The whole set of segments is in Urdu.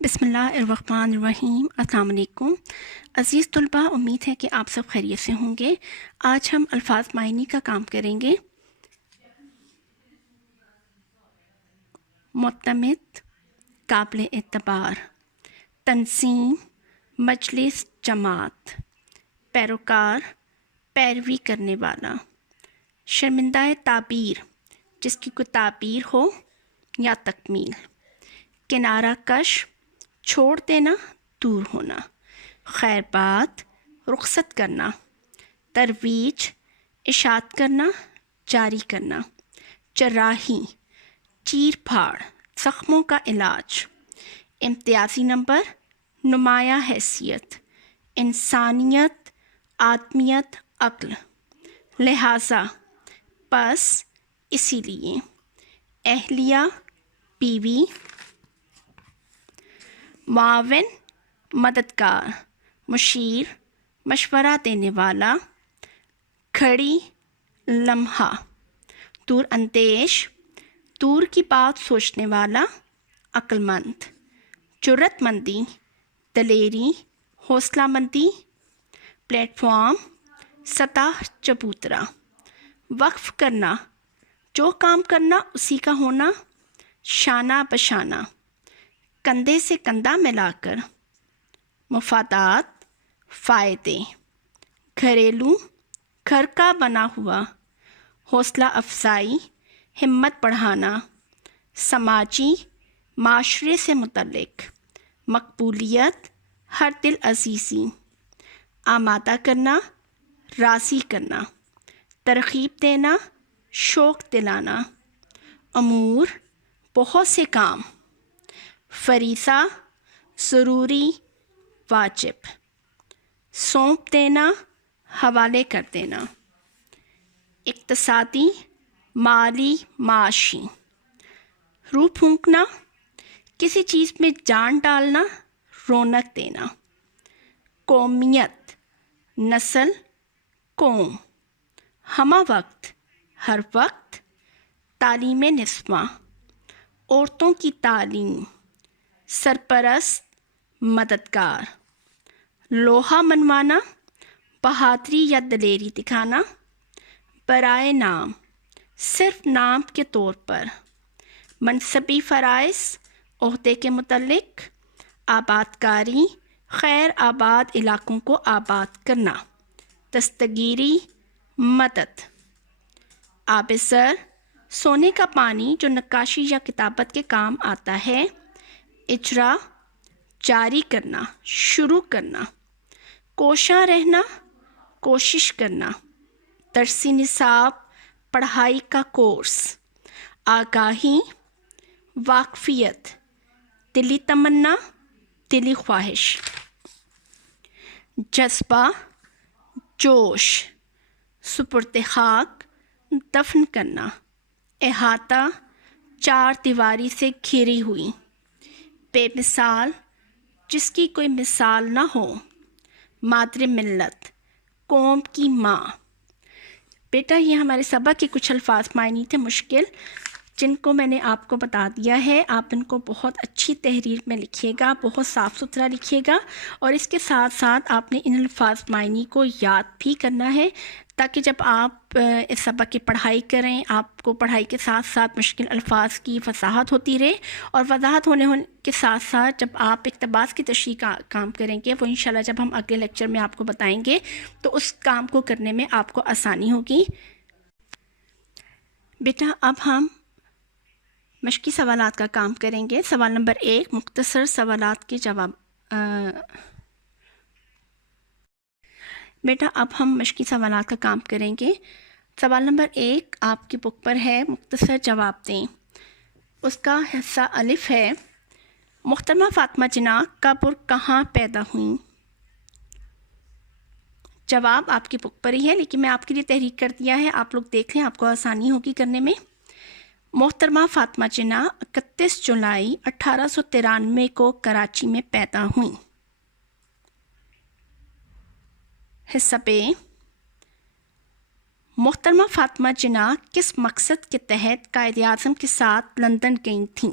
بسم اللہ الرحمن الرحیم۔ السلام علیکم عزیز طلبہ، امید ہے کہ آپ سب خیریت سے ہوں گے۔ آج ہم الفاظ معنی کا کام کریں گے۔ معتمد، قابل اعتبار، تنظیم، مجلس، جماعت، پیروکار، پیروی کرنے والا، شرمندہ تعبیر، جس کی کوئی تعبیر ہو یا تکمیل، کنارہ کش، چھوڑ دینا، دور ہونا، خیر بات، رخصت کرنا، ترویج، اشاعت کرنا، جاری کرنا، جراحی، چیر پھاڑ، زخموں کا علاج، امتیازی نمبر، نمایاں حیثیت، انسانیت، آدمیت، عقل، لہٰذا، پس، اسی لیے، اہلیہ، بیوی، معاون، مددگار، مشیر، مشورہ دینے والا، کھڑی، لمحہ، دور اندیش، دور کی بات سوچنے والا، عقل مند، جرات مندی، دلیری، حوصلہ مندی، پلیٹ فارم، سطح چبوترا، وقف کرنا، جو کام کرنا اسی کا ہونا، شانہ بشانہ، کندھے سے کندھا ملا کر، مفادات، فائدے، گھریلو، گھر کا بنا ہوا، حوصلہ افزائی، ہمت بڑھانا، سماجی، معاشرے سے متعلق، مقبولیت، ہر دل عزیزی، آمادہ کرنا، راضی کرنا، ترغیب دینا، شوق دلانا، امور، بہت سے کام، فریضہ، ضروری، واجب، سونپ دینا، حوالے کر دینا، اقتصادی، مالی، معاشی، روح پھونکنا، کسی چیز میں جان ڈالنا، رونق دینا، قومیت، نسل، قوم، ہمہ وقت، ہر وقت، تعلیم نسواں، عورتوں کی تعلیم، سرپرست، مددگار، لوہا منوانا، بہادری یا دلیری دکھانا، برائے نام، صرف نام کے طور پر، منصبی فرائض، عہدے کے متعلق، آباد کاری، خیر آباد علاقوں کو آباد کرنا، دستگیری، مدد، آب زر، سونے کا پانی جو نقاشی یا کتابت کے کام آتا ہے، اجرا، جاری کرنا، شروع کرنا، کوشاں رہنا، کوشش کرنا، درسی نصاب، پڑھائی کا کورس، آگاہی، واقفیت، دلی تمنا، دلی خواہش، جذبہ، جوش، سپرد خاک، دفن کرنا، احاطہ، چار دیواری سے گھری ہوئی، بے مثال، جس کی کوئی مثال نہ ہو، مادر ملت، قوم کی ماں۔ بیٹا یہ ہمارے سبق کے کچھ الفاظ معنی تھے مشکل، جن کو میں نے آپ کو بتا دیا ہے۔ آپ ان کو بہت اچھی تحریر میں لکھیے گا، بہت صاف ستھرا لکھیے گا، اور اس کے ساتھ ساتھ آپ نے ان الفاظ معنی کو یاد بھی کرنا ہے، تاکہ جب آپ اس سبق کی پڑھائی کریں، آپ کو پڑھائی کے ساتھ ساتھ مشکل الفاظ کی وضاحت ہوتی رہے، اور وضاحت ہونے کے ساتھ ساتھ جب آپ اقتباس کی تشریح کا کام کریں گے، وہ انشاءاللہ جب ہم اگلے لیکچر میں آپ کو بتائیں گے تو اس کام کو کرنے میں آپ کو آسانی ہوگی۔ بیٹا اب ہم مشقی سوالات کا کام کریں گے۔ سوال نمبر 1، مختصر سوالات کے جواب۔ بیٹا اب ہم مشقی سوالات کا کام کریں گے۔ سوال نمبر 1 آپ کی بک پر ہے، مختصر جواب دیں۔ اس کا حصہ الف ہے، محترمہ فاطمہ جناح کب اور کہاں پیدا ہوئیں؟ جواب آپ کی بک پر ہی ہے، لیکن میں آپ کے لیے تحریک کر دیا ہے، آپ لوگ دیکھ لیں، آپ کو آسانی ہوگی کرنے میں۔ محترمہ فاطمہ جناح 31 جولائی 1893 کو کراچی میں پیدا ہوئیں۔ حصہ ب، محترمہ فاطمہ جناح کس مقصد کے تحت قائد اعظم کے ساتھ لندن گئی تھیں؟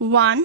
1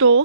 2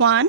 1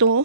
2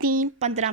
3 15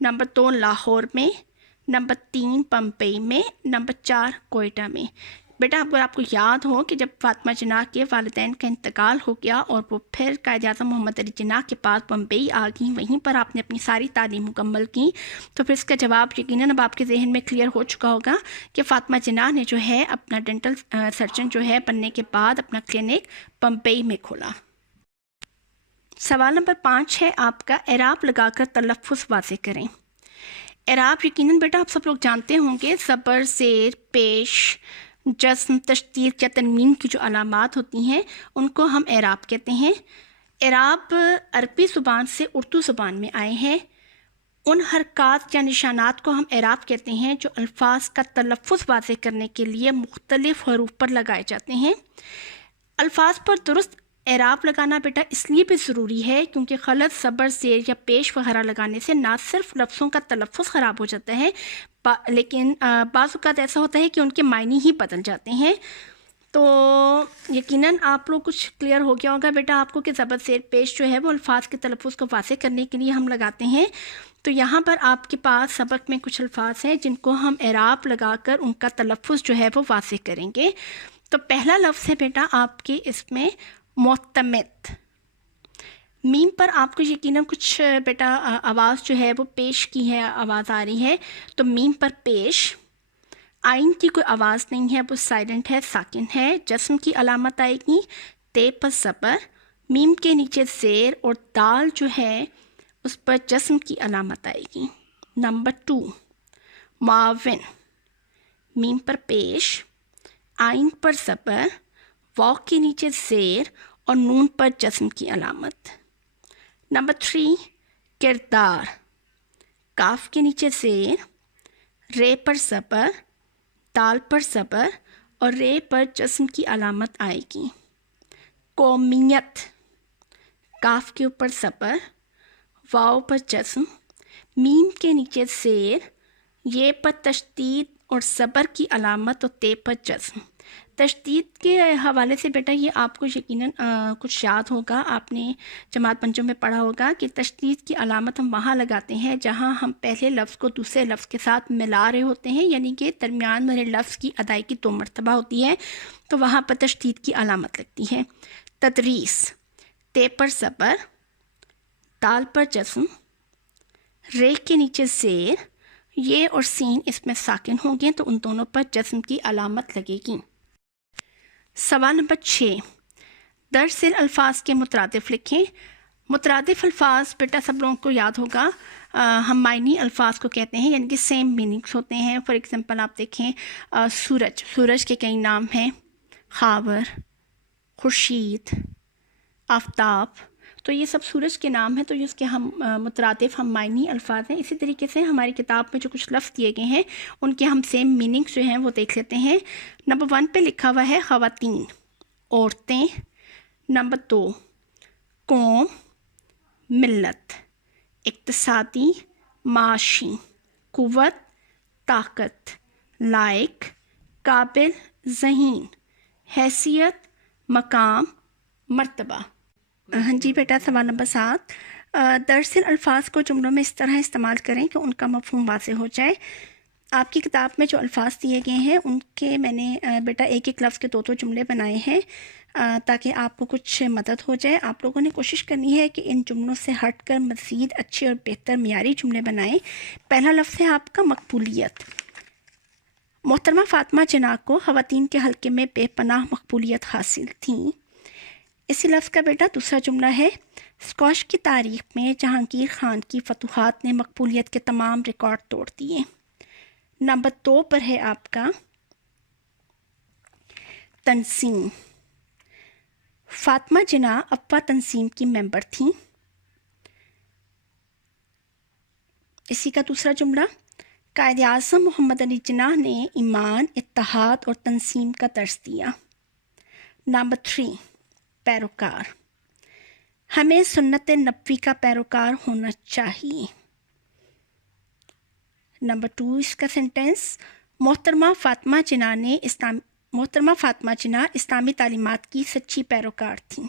نمبر 2 لاہور میں، نمبر 3 بمبئی میں، نمبر 4 کوئٹہ میں۔ بیٹا اگر آپ کو یاد ہو کہ جب فاطمہ جناح کے والدین کا انتقال ہو گیا اور وہ پھر قائد اعظم محمد علی جناح کے پاس بمبئی آ گئیں، وہیں پر آپ نے اپنی ساری تعلیم مکمل کی، تو پھر اس کا جواب یقیناً اب آپ کے ذہن میں کلیئر ہو چکا ہوگا کہ فاطمہ جناح نے جو ہے اپنا ڈینٹل سرجن جو ہے بننے کے بعد اپنا کلینک بمبئی میں کھولا۔ سوال نمبر 5 ہے آپ کا، اعراب لگا کر تلفظ واضح کریں۔ اعراب یقیناً بیٹا آپ سب لوگ جانتے ہوں گے، زبر، زیر، پیش، جزم، تشدید یا تنوین کی جو علامات ہوتی ہیں ان کو ہم اعراب کہتے ہیں۔ اعراب عربی زبان سے اردو زبان میں آئے ہیں۔ ان حرکات یا نشانات کو ہم اعراب کہتے ہیں جو الفاظ کا تلفظ واضح کرنے کے لیے مختلف حروف پر لگائے جاتے ہیں۔ الفاظ پر درست اعراب لگانا بیٹا اس لیے بھی ضروری ہے کیونکہ غلط زبر، زیر یا پیش وغیرہ لگانے سے نہ صرف لفظوں کا تلفظ خراب ہو جاتا ہے لیکن بعض اوقات ایسا ہوتا ہے کہ ان کے معنی ہی بدل جاتے ہیں۔ تو یقیناً آپ لوگ کچھ کلیئر ہو گیا ہوگا بیٹا آپ کو کہ زبر، زیر، پیش جو ہے وہ الفاظ کے تلفظ کو واضح کرنے کے لیے ہم لگاتے ہیں۔ تو یہاں پر آپ کے پاس سبق میں کچھ الفاظ ہیں جن کو ہم اعراب لگا کر ان کا تلفظ جو ہے وہ واضح کریں گے۔ تو پہلا لفظ ہے بیٹا آپ کے اس میں معتمد۔ میم پر آپ کو یقیناً کچھ بیٹا آواز جو ہے وہ پیش کی ہے، آواز آ رہی ہے، تو میم پر پیش۔ آئین کی کوئی آواز نہیں ہے، وہ سائلنٹ ہے، ساکن ہے۔ جسم کی علامت آئے گی تے پر زبر، میم کے نیچے زیر اور دال جو ہے اس پر جسم کی علامت آئے گی۔ نمبر 2 معاون، میم پر پیش، آئین پر زبر، واو کے نیچے زیر اور نون پر جسم کی علامت۔ نمبر 3 کردار، کاف کے نیچے زیر، رے پر زبر، دال پر زبر اور رے پر جسم کی علامت آئے گی۔ قومیت، کاف کے اوپر زبر، واو پر جسم، میم کے نیچے زیر، یہ پر تشدید اور زبر کی علامت اور تے پر جسم۔ تشدید کے حوالے سے بیٹا یہ آپ کو یقیناً کچھ یاد ہوگا، آپ نے جماعت پنجوں میں پڑھا ہوگا کہ تشدید کی علامت ہم وہاں لگاتے ہیں جہاں ہم پہلے لفظ کو دوسرے لفظ کے ساتھ ملا رہے ہوتے ہیں، یعنی کہ درمیان والے لفظ کی ادائیگی 2 مرتبہ ہوتی ہے، تو وہاں پر تشدید کی علامت لگتی ہے۔ تدریس، تے پر زبر، دال پر جسم، رے کے نیچے زیر، یہ اور سین اس میں ساکن ہوں گے تو ان دونوں پر جسم کی علامت لگے گی۔ سوال نمبر 6 درج ذیل الفاظ کے مترادف لکھیں۔ مترادف الفاظ بیٹا سب لوگوں کو یاد ہوگا، ہم معنی الفاظ کو کہتے ہیں، یعنی کہ سیم میننگس ہوتے ہیں۔ فار ایگزامپل آپ دیکھیں سورج، سورج کے کئی نام ہیں، خاور، خورشید، آفتاب، تو یہ سب سورج کے نام ہیں، تو اس کے ہم مترادف ہم معنی الفاظ ہیں۔ اسی طریقے سے ہماری کتاب میں جو کچھ لفظ دیے گئے ہیں ان کے ہم سیم میننگس جو ہیں وہ دیکھ لیتے ہیں۔ نمبر 1 پہ لکھا ہوا ہے خواتین، عورتیں۔ نمبر 2 قوم، ملت، اقتصادی، معاشی، قوت، طاقت، لائق، قابل، ذہین، حیثیت، مقام، مرتبہ۔ ہاں جی بیٹا سوال نمبر 7 درج ذیل الفاظ کو جملوں میں اس طرح استعمال کریں کہ ان کا مفہوم واضح ہو جائے۔ آپ کی کتاب میں جو الفاظ دیے گئے ہیں ان کے میں نے بیٹا ایک ایک لفظ کے 2 جملے بنائے ہیں تاکہ آپ کو کچھ مدد ہو جائے۔ آپ لوگوں نے کوشش کرنی ہے کہ ان جملوں سے ہٹ کر مزید اچھے اور بہتر معیاری جملے بنائیں۔ پہلا لفظ ہے آپ کا مقبولیت۔ محترمہ فاطمہ جناح کو خواتین کے حلقے میں بے پناہ مقبولیت حاصل تھی۔ اسی لفظ کا بیٹا دوسرا جملہ ہے اسکواش کی تاریخ میں جہانگیر خان کی فتوحات نے مقبولیت کے تمام ریکارڈ توڑ دیے۔ نمبر 2 پر ہے آپ کا تنظیم۔ فاطمہ جناح افواہ تنظیم کی ممبر تھیں۔ اسی کا دوسرا جملہ قائد اعظم محمد علی جناح نے ایمان، اتحاد اور تنظیم کا درس دیا۔ نمبر 3 پیروکار، ہمیں سنت نبوی کا پیروکار ہونا چاہیے۔ نمبر 2 اس کا سینٹینس محترمہ فاطمہ جناح اسلامی تعلیمات کی سچی پیروکار تھیں۔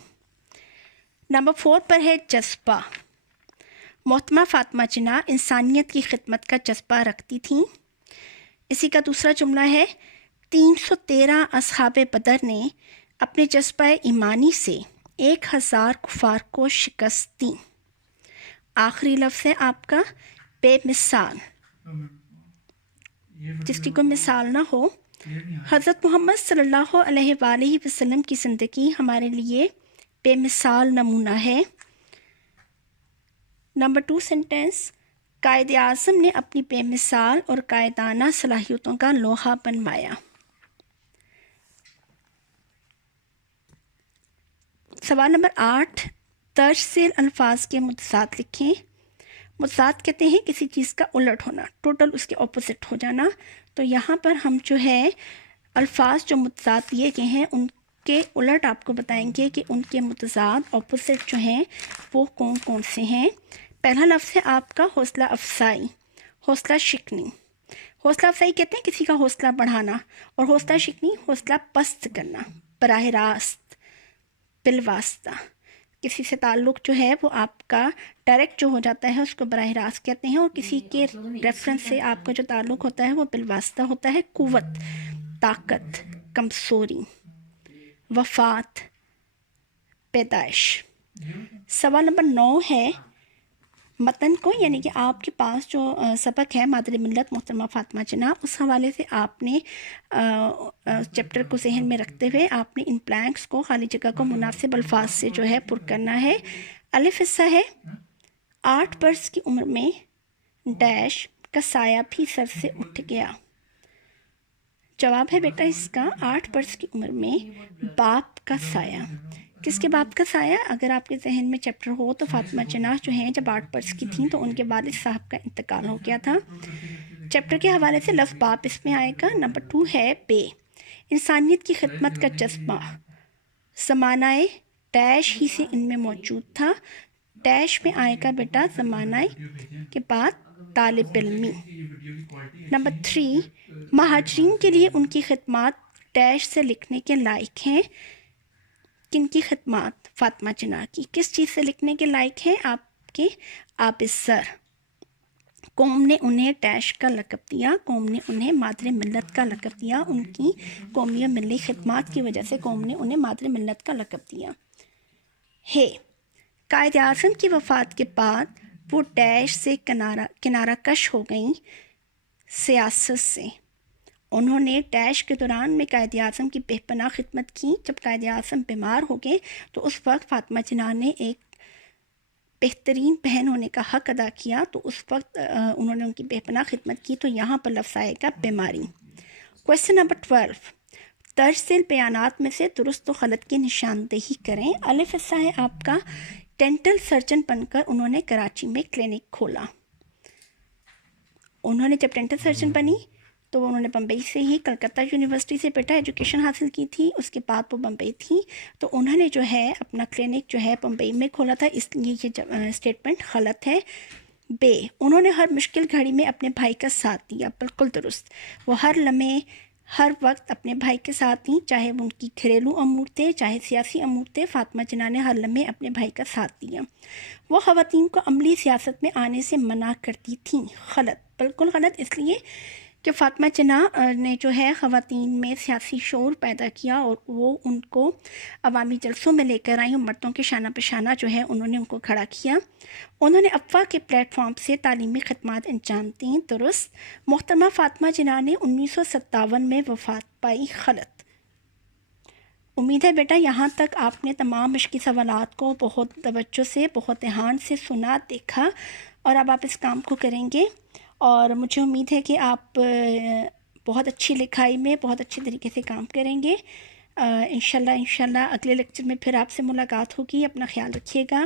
نمبر 4 پر ہے جذبہ، محترمہ فاطمہ جناح انسانیت کی خدمت کا جذبہ رکھتی تھیں۔ اسی کا دوسرا جملہ ہے 313 اصحاب بدر نے اپنے جذبہ ایمانی سے 1000 کفار کو شکست دی۔ آخری لفظ ہے آپ کا بے مثال، جس کی کوئی مثال نہ ہو۔ حضرت محمد صلی اللہ علیہ وآلہ وسلم کی زندگی ہمارے لیے بے مثال نمونہ ہے۔ نمبر 2 سینٹینس، قائد اعظم نے اپنی بے مثال اور قائدانہ صلاحیتوں کا لوہا بنوایا۔ سوال نمبر 8، درج ذیل الفاظ کے متضاد لکھیں۔ متضاد کہتے ہیں کسی چیز کا الٹ ہونا، ٹوٹل اس کے اپوزٹ ہو جانا۔ تو یہاں پر ہم جو ہے الفاظ جو متضاد دیے گئے ہیں ان کے الٹ آپ کو بتائیں گے کہ ان کے متضاد اپوزٹ جو ہیں وہ کون کون سے ہیں۔ پہلا لفظ ہے آپ کا حوصلہ افزائی، حوصلہ شکنی۔ حوصلہ افزائی کہتے ہیں کسی کا حوصلہ بڑھانا، اور حوصلہ شکنی حوصلہ پست کرنا، براہ راست، بالواسطہ۔ کسی سے تعلق جو ہے وہ آپ کا ڈائریکٹ جو ہو جاتا ہے اس کو براہ راست کہتے ہیں، اور کسی کے ریفرنس سے آپ کا جو تعلق ہوتا ہے وہ بالواسطہ ہوتا ہے۔ قوت، طاقت، کمزوری، وفات، پیدائش۔ سوال نمبر 9 ہے، متن کو یعنی کہ آپ کے پاس جو سبق ہے مادر ملت محترمہ فاطمہ جناح، اس حوالے سے آپ نے چیپٹر کو ذہن میں رکھتے ہوئے آپ نے ان بلینکس کو، خالی جگہ کو مناسب الفاظ سے جو ہے پر کرنا ہے۔ الف حصہ ہے 8 برس کی عمر میں ڈیش کا سایہ بھی سر سے اٹھ گیا۔ جواب ہے بیٹا اس کا 8 برس کی عمر میں باپ کا سایہ۔ کس کے باپ کا سایہ؟ اگر آپ کے ذہن میں چیپٹر ہو تو فاطمہ جناح جو ہیں جب 8 برس کی تھیں تو ان کے والد صاحب کا انتقال ہو گیا تھا۔ چیپٹر کے حوالے سے لفظ باپ اس میں آئے گا۔ نمبر 2 ہے بے، انسانیت کی خدمت کا جذبہ زمانہ ڈیش ہی سے ان میں موجود تھا۔ ڈیش میں آئے گا بیٹا زمانہ کے بعد طالب علمی۔ نمبر 3، مہاجرین کے لیے ان کی خدمات ڈیش سے لکھنے کے لائق ہیں۔ کن کی خدمات؟ فاطمہ جناح کی۔ کس چیز سے لکھنے کے لائق ہیں؟ آپ کے آب زر۔ قوم نے انہیں ڈیش کا لقب دیا، قوم نے انہیں مادر ملت کا لقب دیا، ان کی قومی و ملی خدمات کی وجہ سے قوم نے انہیں مادر ملت کا لقب دیا ہے۔ قائد اعظم کی وفات کے بعد وہ ڈیش سے کنارہ کش ہو گئیں سیاست سے۔ انہوں نے ڈیش کے دوران میں قائد اعظم کی بے پناہ خدمت کی۔ جب قائد اعظم بیمار ہو گئے تو اس وقت فاطمہ جناح نے ایک بہترین بہن ہونے کا حق ادا کیا، تو اس وقت انہوں نے ان کی بے پناہ خدمت کی۔ تو یہاں پر لفظ آئے گا بیماری۔ کویسچن نمبر 12، درج ذیل بیانات میں سے درست و غلط کی نشاندہی کریں۔ الف حصہ ہے آپ کا ڈینٹل سرجن بن کر انہوں نے کراچی میں کلینک کھولا۔ انہوں نے جب ڈینٹل سرجن بنی تو انہوں نے بمبئی سے ہی کلکتہ یونیورسٹی سے بیٹا ایجوکیشن حاصل کی تھی، اس کے بعد وہ بمبئی تھی، تو انہوں نے جو ہے اپنا کلینک جو ہے بمبئی میں کھولا تھا، اس لیے یہ اسٹیٹمنٹ غلط ہے۔ بے، انہوں نے ہر مشکل گھڑی میں اپنے بھائی کا ساتھ دیا، بالکل درست۔ وہ ہر لمحے ہر وقت اپنے بھائی کے ساتھ دیں، چاہے وہ ان کی گھریلو امور تھے چاہے سیاسی امور تھے، فاطمہ جناح نے ہر لمحے اپنے بھائی کا ساتھ دیا۔ وہ خواتین کو عملی سیاست میں آنے سے منع کرتی تھیں، غلط، بالکل غلط، اس لیے کہ فاطمہ جناح نے جو ہے خواتین میں سیاسی شعور پیدا کیا اور وہ ان کو عوامی جلسوں میں لے کر آئیں، اور مردوں کے شانہ پہ شانہ جو ہے انہوں نے ان کو کھڑا کیا۔ انہوں نے افواہ کے پلیٹ فارم سے تعلیمی خدمات انجام دیں، درست۔ محترمہ فاطمہ جناح نے 1957 میں وفات پائی، غلط۔ امید ہے بیٹا یہاں تک آپ نے تمام مشقی سوالات کو بہت توجہ سے، بہت دھیان سے سنا، دیکھا، اور اب آپ اس کام کو کریں گے، اور مجھے امید ہے کہ آپ بہت اچھی لکھائی میں بہت اچھے طریقے سے کام کریں گے۔ انشاءاللہ اگلے لیکچر میں پھر آپ سے ملاقات ہوگی۔ اپنا خیال رکھیے گا،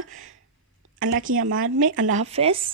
اللہ کی امان میں، اللہ حافظ۔